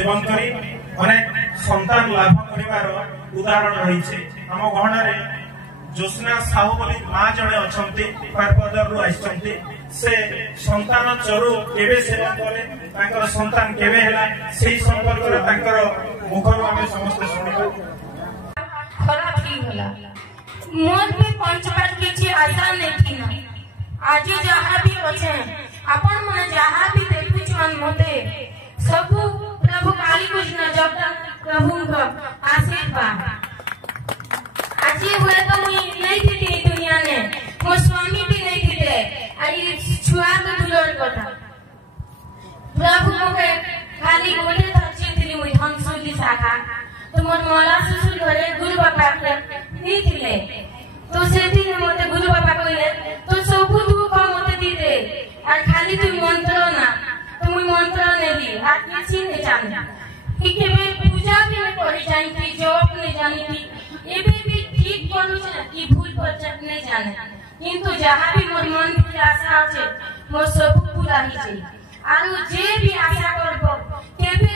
seven करी अनेक संतान लाभ करिवार उदाहरण रही आम गहणार ज्योत्ना साहू बोली माँ जड़े अच्छे पारपदर आसते से संतान चरु केवे सेवन कले संतान केवे है से संपर्क मुखर आम समस्त शुणा खराब मोर भी पंचपात किसी आशा नहीं थी ना आज जहाँ भी अच्छे अपन मन जहाँ भी देखुछन मते सब प्रभु काली कृष्ण जब तक प्रभु आशीर्वाद आज हुए तो मुई नहीं थी दुनिया ने मोर स्वामी भी नहीं थे आई छुआ के दुलर कथा प्रभु मोके खाली गोटे धरती थी मुई धनसुली शाखा तो मोर मला सुसुल घरे गुरु बाबा नहीं थिले तो सेठी मते गुरु बाबा कहले तो सब दुख मते दी दे और खाली तू मंत्र ना तो मुई मंत्र नेली आ किसी नहीं जाने कि केबे पूजा भी नहीं करी जानी थी जॉब नहीं जानी थी एबे भी ठीक करू छ कि भूल पर नहीं जाने किंतु जहां भी मोर मन की आशा আছে मोर सब पूरा ही छै आरो जे भी आशा करबो केबे